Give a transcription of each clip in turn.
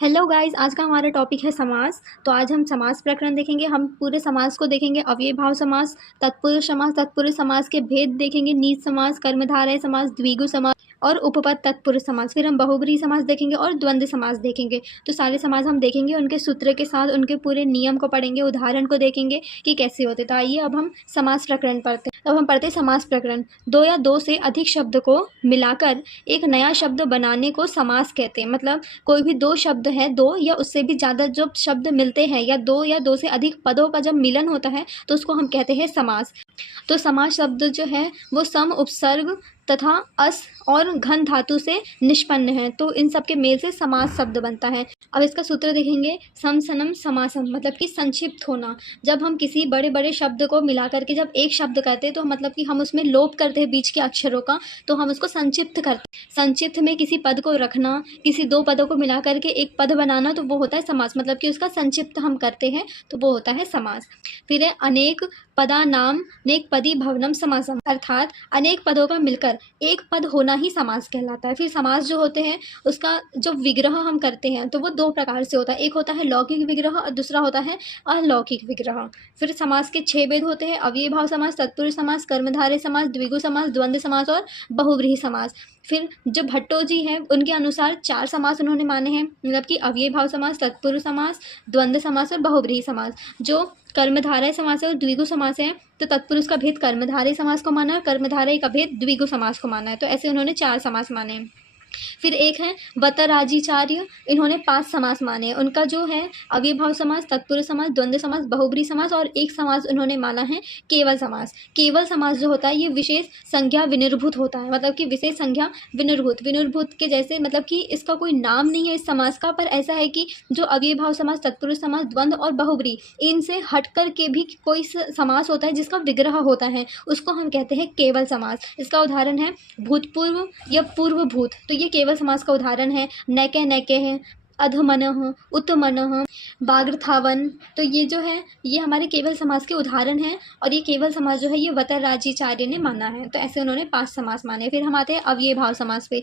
Hello guys, आज का हमारा टॉपिक है समास। तो आज हम समास प्रकरण देखेंगे। हम पूरे समास को देखेंगे। अव्ययी भाव समास, तत्पुरुष समास, तत्पुरुष समास के भेद देखेंगे, नीच समास, कर्मधारय समास, द्विगु समास और उपपद तत्पुरुष समास। फिर हम बहुब्रीहि समास देखेंगे और द्वंद्व समास देखेंगे। तो सारे समास हम देखेंगे, उनके सूत्र के साथ उनके पूरे नियम को पढ़ेंगे, उदाहरण को देखेंगे कि कैसे होते। तो आइए अब हम समास प्रकरण पढ़ते हैं। अब हम पढ़ते हैं समास प्रकरण। दो या दो से अधिक शब्द को मिलाकर एक नया शब्द बनाने को समास कहते हैं। मतलब कोई भी दो शब्द है, दो या उससे भी ज़्यादा जो शब्द मिलते हैं या दो से अधिक पदों का जब मिलन होता है तो उसको हम कहते हैं समास। तो समास शब्द जो है वो सम, उपसर्ग तथा अस और घन धातु से निष्पन्न है। तो इन सब के मेल से समास शब्द बनता है। अब इसका सूत्र देखेंगे। सम सनम समासम, मतलब कि संक्षिप्त होना। जब हम किसी बड़े बड़े शब्द को मिला करके जब एक शब्द करते हैं तो मतलब कि हम उसमें लोप करते हैं बीच के अक्षरों का, तो हम उसको संक्षिप्त करते हैं। संक्षिप्त में किसी पद को रखना, किसी दो पदों को मिला करके एक पद बनाना, तो वो होता है समास। मतलब कि उसका संक्षिप्त हम करते हैं तो वो होता है समास। फिर है अनेक पदानाम नेक पदी भवनम समासम, अर्थात अनेक पदों का मिलकर एक पद होना ही समास कहलाता है। फिर समास जो होते हैं उसका जो विग्रह हम करते हैं तो वो दो प्रकार से होता है। एक होता है लौकिक विग्रह और दूसरा होता है अलौकिक विग्रह। फिर समास के 6 भेद होते हैं। अव्ययी भाव समास, तत्पुरुष समास, कर्मधारय समास, द्विगु समास, द्वंद्व समास और बहुव्रीहि समास। फिर जो भट्टो जी हैं उनके अनुसार 4 समास उन्होंने माने हैं, मतलब कि अव्ययी भाव समास, तत्पुरुष समास, द्वंद्व समास और बहुव्रीहि समास। जो कर्मधारय समास है और द्विगु समास है तो तत्पुरुष का भेद कर्मधारय समास को माना है, कर्मधारय का भेद द्विगु समास को माना है। तो ऐसे उन्होंने 4 समास माने हैं। फिर एक है वतराजीचार्य, इन्होंने 5 समास माने हैं। उनका जो है अव्ययी भाव समास, तत्पुरुष समास, द्वंद्व समास, बहुब्रीहि समास और एक समास उन्होंने माना है केवल समास। केवल समास जो होता है ये विशेष संज्ञा विनिर्भूत होता है। मतलब कि विशेष संज्ञा विनिर्भूत के जैसे, मतलब कि इसका कोई नाम नहीं है इस समास का, पर ऐसा है कि जो अव्ययी भाव समास, तत्पुरुष समास, द्वंद्व और बहुब्रीहि, इनसे हट कर के भी कोई समास होता है जिसका विग्रह होता है, उसको हम कहते हैं केवल समास। इसका उदाहरण है भूतपूर्व या पूर्वभूत, तो ये केवल समास का उदाहरण है। नैके नैके है, अधमनः, उत्तमनः, बाग्रथावन। तो ये जो है ये हमारे केवल समास के उदाहरण हैं और ये केवल समास जो है ये वतराजीचार्य ने माना है। तो ऐसे उन्होंने 5 समास माने। फिर हम आते हैं अव्ययी भाव समास पे।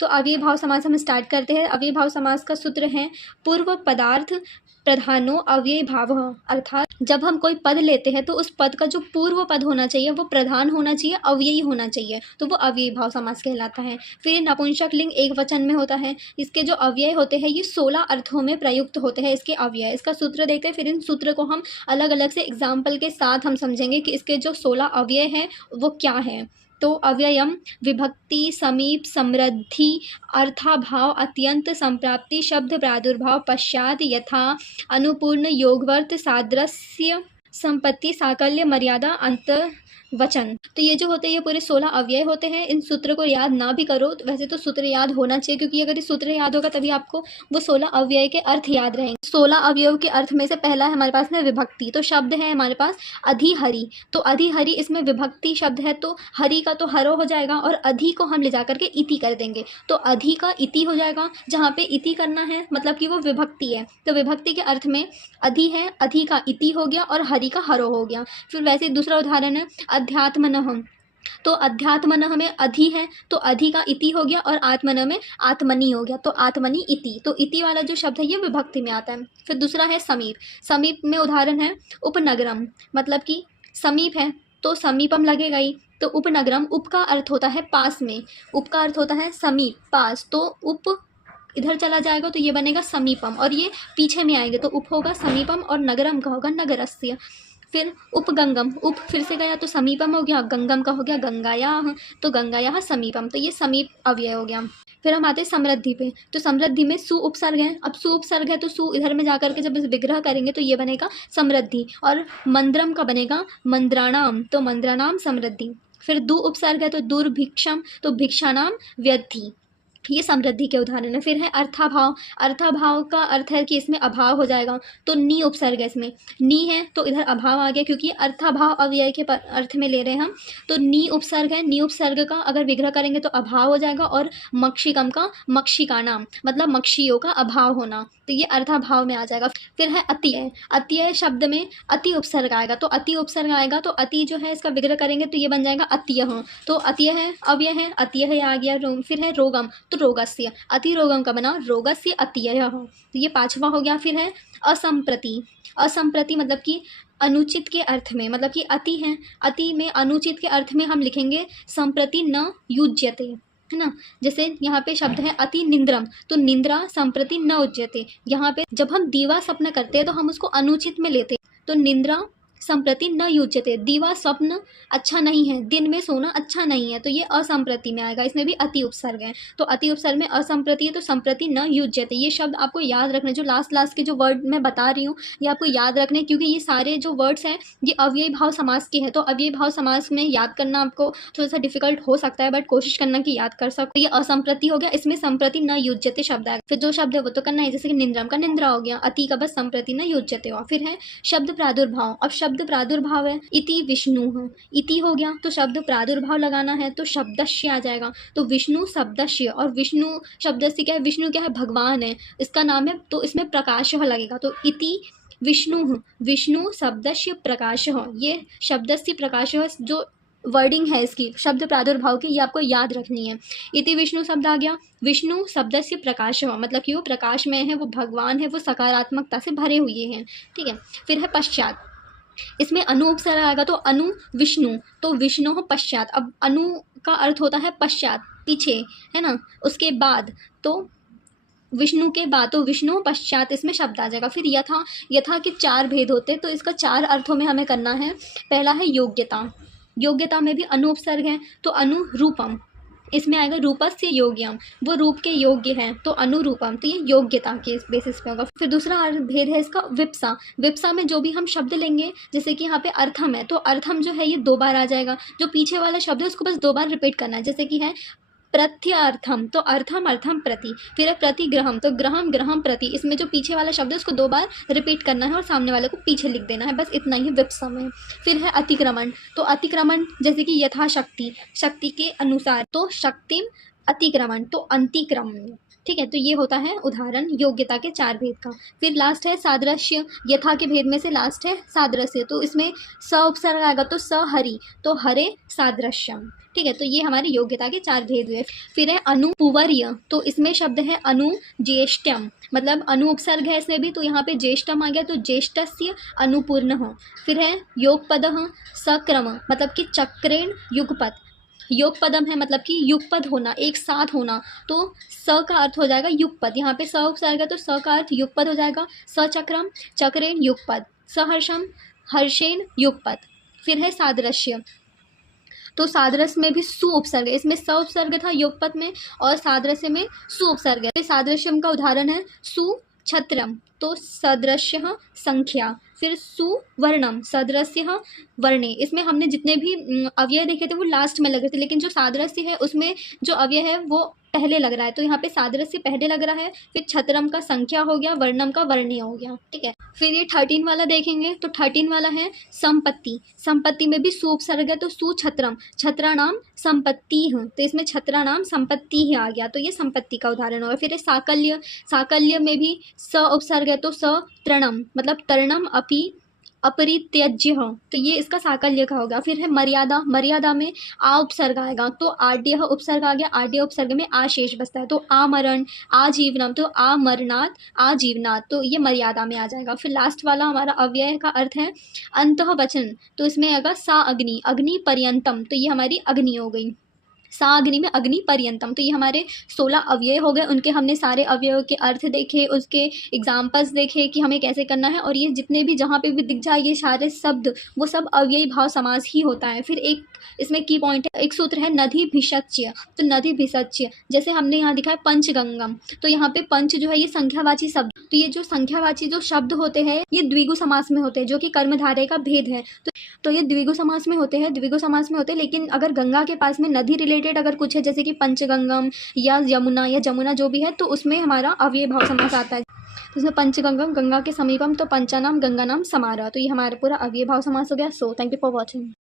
तो अव्ययी भाव समास हम स्टार्ट करते हैं। अव्ययी भाव समास का सूत्र है पूर्व पदार्थ प्रधानो अव्ययी भाव, अर्थात जब हम कोई पद लेते हैं तो उस पद का जो पूर्व पद होना चाहिए वो प्रधान होना चाहिए, अव्ययी होना चाहिए, तो वो अव्ययी भाव समास कहलाता है। फिर नपुंसक लिंग एक वचन में होता है। इसके जो अव्यय होते हैं ये 16 अर्थों में प्रयुक्त होते हैं इसके अव्यय। इसका सूत्र देखते हैं, फिर इन सूत्र को हम अलग अलग से एग्जाम्पल के साथ हम समझेंगे कि इसके जो 16 अव्यय हैं वो क्या हैं। तो अव्ययम विभक्ति, समीप, समृद्धि, अर्थाभाव, अत्यंत, संप्राप्ति, शब्द प्रादुर्भाव, पश्चात, यथा, अनुपूर्ण, योगवर्त, सादृश्य, संपत्ति, साकल्य, मर्यादा, अंत वचन। तो ये जो होते हैं ये पूरे 16 अव्यय होते हैं। इन सूत्र को याद ना भी करो, वैसे तो सूत्र याद होना चाहिए, क्योंकि अगर ये सूत्र याद होगा तभी आपको वो 16 अव्यय के अर्थ याद रहेंगे। 16 अवयव के अर्थ में से पहला है हमारे पास में विभक्ति। तो शब्द है हमारे पास अधिहरि, तो अधिहरि इसमें विभक्ति शब्द है, तो हरि का तो हरो हो जाएगा और अधि को हम ले जा करके इति कर देंगे, तो अधि का इति हो जाएगा। जहाँ पे इति करना है मतलब कि वो विभक्ति है, तो विभक्ति के अर्थ में अधि है, अधि का इति हो गया और हरि का हरो हो गया। फिर वैसे दूसरा उदाहरण है अध्यात्मनः, तो अध्यात्मनः में अधि है तो अधि का इति हो गया और आत्मनः में आत्मनि हो गया, तो आत्मनि इति। तो इति वाला जो शब्द है ये विभक्ति में आता है। फिर दूसरा है समीप। समीप में उदाहरण है उपनगरम, मतलब कि समीप है तो समीपम लगेगा ही, तो उपनगरम, उप का अर्थ होता है पास में, उप का अर्थ होता है समीप, पास, तो उप इधर चला जाएगा तो ये बनेगा समीपम, और ये पीछे में आएंगे तो उप होगा समीपम और नगरम का होगा नगरस्य। फिर उपगंगम, उप फिर से गया तो समीपम हो गया, गंगम का हो गया गंगायाः, तो गंगायाः समीपम, तो ये समीप अव्यय हो गया। फिर हम आते हैं समृद्धि पे। तो समृद्धि में सु उपसर्ग है। अब सु उपसर्ग है तो सु इधर में जाकर के जब इस विग्रह करेंगे तो ये बनेगा समृद्धि, और मंद्रम का बनेगा मंद्राणाम, तो मंद्राणाम समृद्धि। फिर दु उपसर्ग है तो दुर्भिक्षम, तो भिक्षानाम व्यद्धि, ये समृद्धि के उदाहरण है। फिर है अर्थाभाव। अर्थाभाव का अर्थ है कि इसमें अभाव हो जाएगा, तो नी उपसर्ग है इसमें, नी है तो इधर अभाव आ गया क्योंकि अर्थाभाव अव्यय के अर्थ में ले रहे हैं हम, तो नी उपसर्ग है, नी उपसर्ग का अगर विग्रह करेंगे तो अभाव हो जाएगा, और मक्षिकम का मक्षिका नाम, मतलब मक्षियों का अभाव होना, तो ये अर्थाभाव में आ जाएगा। फिर है अत्यय। अत्यय शब्द में अति उपसर्ग आएगा, तो अति उपसर्ग आएगा तो अति जो है इसका विग्रह करेंगे तो ये बन जाएगा अत्यय, तो अत्यय है अव्यय है, अत्यय है आ गया। फिर है रोगम, तो रोगस्य, अतिरोगम का बना रोगस्य अत्ययः, तो ये पांचवा हो गया। फिर है असंप्रति, असंप्रति मतलब कि अनुचित के अर्थ में, मतलब कि अति है, अति में अनुचित के अर्थ में हम लिखेंगे संप्रति न युज्यते, है ना। जैसे यहाँ पे शब्द है अति निंद्रम, तो निंद्रा संप्रति न उज्यते, यहाँ पे जब हम दीवा स्वप्न करते हैं तो हम उसको अनुचित में लेते हैं, तो निंद्रा संप्रति न युज्यते, दीवा स्वप्न अच्छा नहीं है, दिन में सोना अच्छा नहीं है, तो ये असंप्रति में आएगा, इसमें भी अति उपसर्ग है, तो अति उपसर्ग में असंप्रति है, तो संप्रति न युज्यते। ये शब्द आपको याद रखने, जो लास्ट के जो वर्ड मैं बता रही हूँ ये आपको याद रखने, क्योंकि ये सारे जो वर्ड्स हैं ये अव्ययी भाव समास के हैं, तो अव्ययी भाव समास में याद करना आपको थोड़ा सा डिफिकल्ट हो सकता है, बट कोशिश करना कि याद कर सको। ये असंप्रति हो गया, इसमें संप्रति न युज्यते शब्द आएगा। फिर जो शब्द है वो तो करना है, जैसे कि निंद्रम का निंद्रा हो गया, अति का बस संप्रति न युज्यते हुआ। फिर है शब्द प्रादुर्भाव, अब शब्द प्रादुर्भाव है, इति विष्णु, इति हो गया तो शब्द प्रादुर्भाव लगाना है, तो शब्दस्य आ जाएगा, तो विष्णु शब्दस्य, और विष्णु शब्दस्य क्या है, विष्णु क्या है, भगवान है, इसका नाम है, तो इसमें प्रकाश लगेगा, तो इति विष्णु, विष्णु शब्दस्य प्रकाश, ये शब्दस्य प्रकाश जो वर्डिंग है इसकी शब्द प्रादुर्भाव की, ये आपको याद रखनी है। इति विष्णु शब्द आ गया, विष्णु शब्द से प्रकाश, मतलब कि वो प्रकाश में है, वो भगवान है, वो सकारात्मकता से भरे हुए हैं, ठीक है। फिर है पश्चात, इसमें अनु उपसर्ग आएगा, तो अनु विष्णु, तो विष्णु हो पश्चात, अब अनु का अर्थ होता है पश्चात, पीछे, है ना, उसके बाद, तो विष्णु के बाद, तो विष्णु पश्चात इसमें शब्द आ जाएगा। फिर यथा, यथा के चार भेद होते हैं, तो इसका चार अर्थों में हमें करना है। पहला है योग्यता, योग्यता में भी अनु उपसर्ग है, तो अनुरूपम, इसमें आएगा रूपस्य योग्यम, वो रूप के योग्य हैं, तो अनुरूपम, तो ये योग्यता के बेसिस पे होगा। फिर दूसरा भेद है इसका विप्सा, विप्सा में जो भी हम शब्द लेंगे, जैसे कि यहाँ पे अर्थम है, तो अर्थम जो है ये दो बार आ जाएगा, जो पीछे वाला शब्द है उसको बस दो बार रिपीट करना है, जैसे कि है प्रत्यर्थम, तो अर्थम अर्थम प्रति, फिर है प्रतिग्रहम, तो ग्रहम ग्रहम प्रति, इसमें जो पीछे वाला शब्द है उसको दो बार रिपीट करना है और सामने वाले को पीछे लिख देना है, बस इतना ही विप्सा में। फिर है अतिक्रमण, तो अतिक्रमण जैसे कि यथाशक्ति, शक्ति के अनुसार, तो शक्तिम अतिक्रमण, तो अंतिक्रम, ठीक है। तो ये होता है उदाहरण योग्यता के चार भेद का। फिर लास्ट है सादृश्य, यथा के भेद में से लास्ट है सादृश्य, तो इसमें स उपसर्ग आएगा, तो स हरि, तो हरे सादृश्यम, ठीक है। तो ये हमारे योग्यता के चार भेद हुए। फिर है अनुपुवर्य, तो इसमें शब्द है अनु ज्येष्ठम, मतलब अनु उपसर्ग है इसमें भी, तो यहाँ पे ज्येष्ठम आ गया, तो ज्येष्ठस्य अनुपूर्ण हो। फिर है योगपदः सक्रम, मतलब कि चक्रेण युगपद, योग पदम है मतलब कि युगपद होना, एक साथ होना, तो स का अर्थ हो जाएगा युगपद, यहाँ पे स उपसर्ग है तो स का अर्थ युगपद हो जाएगा, सचक्रम चक्रेण युगपद, सहर्षम हर्षेण युगपद। फिर है सादृश्य, तो सादृश्य में भी सु उपसर्ग है, इसमें स उपसर्ग था युगपद में और सादृश्य में सु उपसर्ग है। सादृश्यम का उदाहरण है सुछत्रम, तो सदृश्य संख्या। फिर सुवर्णम, सदृश्य वर्णे, इसमें हमने जितने भी अव्यय देखे थे वो लास्ट में लग रहे थे, लेकिन जो सादृश्य है उसमें जो अव्यय है वो पहले लग रहा है, तो यहाँ पे सादृश्य पहले लग रहा है। फिर छत्रम का संख्या हो गया, वर्णम का वर्ण्य हो गया, ठीक है। फिर ये 13 वाला देखेंगे, तो 13 वाला है संपत्ति, संपत्ति में भी सु उपसर्ग है, तो सुछत्रम छत्राणाम संपत्ति है, तो इसमें छत्राणाम संपत्ति ही आ गया, तो ये संपत्ति का उदाहरण होगा। फिर है साकल्य, साकल्य में भी स उपसर्ग है, तो स तृणम, मतलब तरणम अपि अपरित्यज्य हो, तो ये इसका साकल्य का होगा। फिर है मर्यादा, मर्यादा में आ उपसर्ग आएगा, तो आड्य उपसर्ग आ गया, आड्य उपसर्ग में आ शेष बचता है, तो आमरण आजीवनम, तो आमरणात् आजीवनात्, तो ये मर्यादा में आ जाएगा। फिर लास्ट वाला हमारा अव्यय का अर्थ है अंतः वचन, तो इसमें आएगा सा अग्नि, अग्नि पर्यंतम, तो ये हमारी अग्नि हो गई, सा अग्नि में अग्नि पर्यंतम। तो ये हमारे 16 अव्यय हो गए, उनके हमने सारे अव्ययों के अर्थ देखे, उसके एग्जाम्पल्स देखे कि हमें कैसे करना है, और ये जितने भी जहाँ पे भी दिख जाए ये सारे शब्द वो सब अव्ययी भाव समास ही होता है। फिर एक इसमें की पॉइंट है, एक सूत्र है नदि भिषच्य, तो नदि भिषच्य जैसे हमने यहाँ दिखा है पंचगंगम, तो यहाँ पे पंच जो है ये संख्यावाची शब्द, तो ये जो संख्यावाची जो शब्द होते हैं ये द्विगु समास में होते हैं, जो कि कर्मधारय का भेद है, तो ये द्विगु समास में होते हैं, द्विगु समास में होते हैं। लेकिन अगर गंगा के पास में नदी रिलेटेड अगर कुछ है, जैसे कि पंचगंगम या जमुना जो भी है, तो उसमें हमारा अव्यय भाव समास आता है। तो इसमें पंचगंगम गंगा के समीपम, तो पंचानाम गंगा नाम समारा, तो ये हमारा पूरा अव्यय भाव समास हो गया। So thank you for watching.